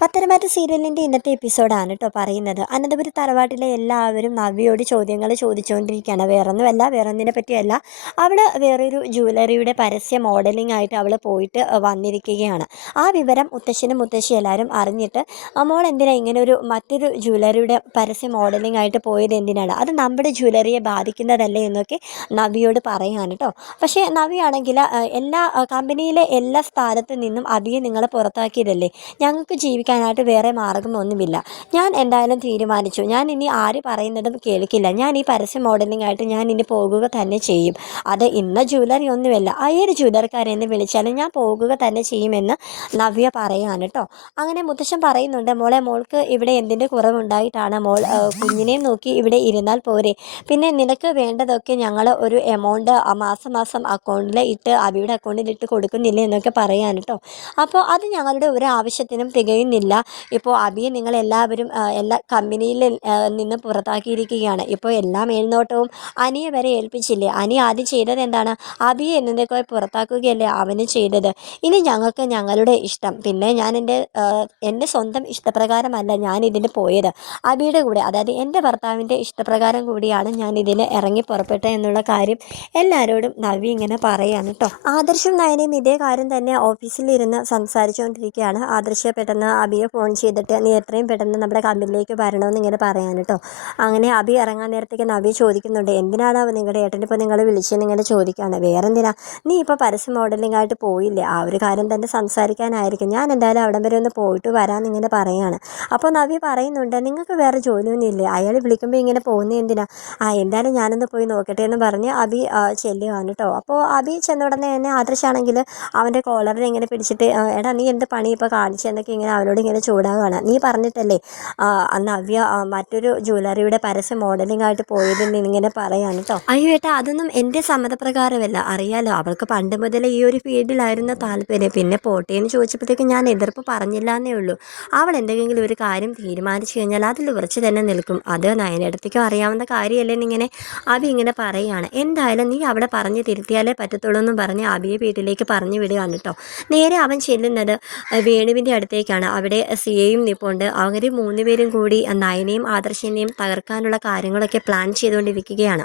പത്തനംതിട്ട സീരിയലിൻ്റെ ഇന്നത്തെ എപ്പിസോഡാണ് കേട്ടോ പറയുന്നത്. അനന്തപുരി തറവാട്ടിലെ എല്ലാവരും നവ്യയോട് ചോദ്യങ്ങൾ ചോദിച്ചുകൊണ്ടിരിക്കുകയാണ്. വേറൊന്നിനെ പറ്റിയല്ല. അവൾ വേറൊരു ജ്വല്ലറിയുടെ പരസ്യ മോഡലിംഗ് ആയിട്ട് അവൾ പോയിട്ട് വന്നിരിക്കുകയാണ്. ആ വിവരം മുത്തശ്ശനും മുത്തശ്ശി എല്ലാവരും അറിഞ്ഞിട്ട് മോൾ എന്തിനാ ഇങ്ങനെ മറ്റൊരു ജ്വല്ലറിയുടെ പരസ്യ മോഡലിംഗ് ആയിട്ട് പോയത് എന്തിനാണ്, അത് നമ്മുടെ ജ്വല്ലറിയെ ബാധിക്കുന്നതല്ലേ എന്നൊക്കെ നവ്യയോട് പറയുകയാണ് കേട്ടോ. പക്ഷേ നവ്യയാണെങ്കിൽ കമ്പനിയിലെ എല്ലാ സ്ഥാനത്ത് നിന്നും അഭിയെ നിങ്ങളെ പുറത്താക്കിയതല്ലേ, ഞങ്ങൾക്ക് ജീവിക്കാനായിട്ട് വേറെ മാർഗ്ഗമൊന്നുമില്ല. ഞാൻ എന്തായാലും തീരുമാനിച്ചു. ഞാൻ ഇനി ആര് പറയുന്നതും കേൾക്കില്ല. ഞാൻ ഈ പരസ്യ മോഡലിംഗ് ആയിട്ട് ഞാൻ ഇനി പോകുക തന്നെ ചെയ്യും. അത് ഇന്ന ജ്വല്ലറി ഒന്നുമല്ല, ഏത് ജ്വല്ലറിക്കാരെന്ന് വിളിച്ചാലും ഞാൻ പോകുക തന്നെ ചെയ്യുമെന്ന് നവ്യ പറയാണ് കേട്ടോ. അങ്ങനെ മുത്തശ്ശൻ പറയുന്നുണ്ട്, മോൾക്ക് ഇവിടെ എന്തിൻ്റെ കുറവുണ്ടായിട്ടാണ് മോൾ കുഞ്ഞിനെയും നോക്കി ഇവിടെ ഇരുന്നാൽ പോരെ, പിന്നെ നിനക്ക് വേണ്ടതൊക്കെ ഞങ്ങൾ ഒരു എമൗണ്ട് മാസം മാസം അബിയുടെ അക്കൗണ്ടിൽ ഇട്ട് കൊടുക്കുന്നില്ല എന്നൊക്കെ പറയാൻ കേട്ടോ. അപ്പോൾ അത് ഞങ്ങളുടെ ഒരു ആവശ്യത്തിനും തികയുന്നില്ല. ഇപ്പോൾ അബിയെ നിങ്ങളെല്ലാവരും എല്ലാ കമ്പനിയിൽ നിന്ന് പുറത്താക്കിയിരിക്കുകയാണ്. ഇപ്പോൾ എല്ലാ മേൽനോട്ടവും അനിയെ വരെ ഏൽപ്പിച്ചില്ലേ. അനി ആദ്യം ചെയ്തത് എന്താണ്, അബിയെ എന്നതൊക്കെ പുറത്താക്കുകയല്ലേ അവന് ചെയ്തത്. ഇനി ഞങ്ങൾക്ക് ഞങ്ങളുടെ ഇഷ്ടം, പിന്നെ ഞാൻ എൻ്റെ സ്വന്തം ഇഷ്ടപ്രകാരമല്ല ഞാൻ ഇതിന് പോയത്, അബിയുടെ കൂടെ, അതായത് എൻ്റെ ഭർത്താവിൻ്റെ ഇഷ്ടപ്രകാരം കൂടിയാണ് ഞാൻ ഇതിന് ഇറങ്ങി പുറപ്പെട്ടത് എന്നുള്ള കാര്യം എല്ലാവരോടും നവ്യ ഇങ്ങനെ പറയാണ് കേട്ടോ. ആദർശും നയനയും ഇതേ കാര്യം തന്നെ ഓഫീസിലിരുന്ന് സംസാരിച്ചുകൊണ്ടിരിക്കുകയാണ്. ആദർശ് പെട്ടെന്ന് അബിയെ ഫോൺ ചെയ്തിട്ട് നീ എത്രയും പെട്ടെന്ന് നമ്മുടെ കമ്പനിയിലേക്ക് വരണമെന്ന് ഇങ്ങനെ പറയാൻ കേട്ടോ. അങ്ങനെ അബി ഇറങ്ങാൻ നേരത്തേക്ക് നവ്യ ചോദിക്കുന്നുണ്ട്, എന്തിനാണ് നിങ്ങളുടെ ഏട്ടനിപ്പോൾ നിങ്ങൾ വിളിച്ചെന്ന് ഇങ്ങനെ ചോദിക്കുകയാണ്. വേറെന്തിനാ, നീ ഇപ്പോൾ പരസ്യ മോഡലിംഗ് ആയിട്ട് പോയില്ലേ, ആ ഒരു കാര്യം തന്നെ സംസാരിക്കാനായിരിക്കും. ഞാൻ എന്തായാലും അവിടം വരെ ഒന്ന് പോയിട്ട് വരാമെന്ന് ഇങ്ങനെ പറയുകയാണ്. അപ്പോൾ നവ്യ പറയുന്നുണ്ട്, നിങ്ങൾക്ക് വേറെ ജോലിയൊന്നും ഇല്ലേ, അയാൾ വിളിക്കുമ്പോൾ ഇങ്ങനെ പോകുന്നത് എന്തിനാ, എന്തായാലും ഞാനൊന്ന് പോയി നോക്കട്ടെ എന്ന് പറഞ്ഞ് അബി ചെല്ലുകയാണ് കേട്ടോ. അപ്പോൾ അബി ചെന്ന ഉടനെ തന്നെ ആദർശാണെങ്കിൽ അവൻ്റെ കോളറിൽ ഇങ്ങനെ പിടിച്ചിട്ട്, എടാ നീ എന്ത് പണി ഇപ്പോൾ കാണിച്ചെന്നൊക്കെ ഇങ്ങനെ അവനോട് ഇങ്ങനെ ചൂടാവുകയാണ്. നീ പറഞ്ഞിട്ടല്ലേ നവ്യ മറ്റൊരു ജ്വല്ലറിയുടെ പരസ്യ മോഡലിംഗ് ആയിട്ട് പോയതെന്ന് ഇങ്ങനെ പറയാണ് കേട്ടോ. അയ്യോ ഏട്ടാ, അതൊന്നും എൻ്റെ സമ്മതപ്രകാരമല്ല, അറിയാലോ അവൾക്ക് പണ്ട് മുതലേ ഈ ഒരു ഫീൽഡിലായിരുന്നു താല്പര്യം. പിന്നെ പോട്ടേന്ന് ചോദിച്ചപ്പോഴത്തേക്കും ഞാൻ എതിർപ്പ് പറഞ്ഞില്ല എന്നേ ഉള്ളൂ. അവൾ എന്തെങ്കിലും ഒരു കാര്യം തീരുമാനിച്ചു കഴിഞ്ഞാൽ അതിൽ ഉറച്ചു തന്നെ നിൽക്കും. അത് നയനടുത്തേക്കും അറിയാവുന്ന കാര്യമല്ലേ എന്നിങ്ങനെ അബി ഇങ്ങനെ പറയുകയാണ്. എന്തായാലും നീ അവിടെ പറഞ്ഞ് തിരുത്തിയാലേ പറ്റത്തുള്ളൂ എന്നും പറഞ്ഞ് അബിയെ വീട്ടിലേക്ക് പറഞ്ഞു വിടുകയാണ് കേട്ടോ. നേരെ അവൻ ചെല്ലുന്നത് വേണുവിൻ്റെ അടുത്തേക്കാണ്. അവിടെ സിയയും നിൽപ്പുണ്ട്. അവർ 3 പേരും കൂടി നയനെയും ആദർശിനെയും തകർക്കാനുള്ള കാര്യങ്ങളൊക്കെ പ്ലാൻ ചെയ്തുകൊണ്ടിരിക്കുകയാണ്.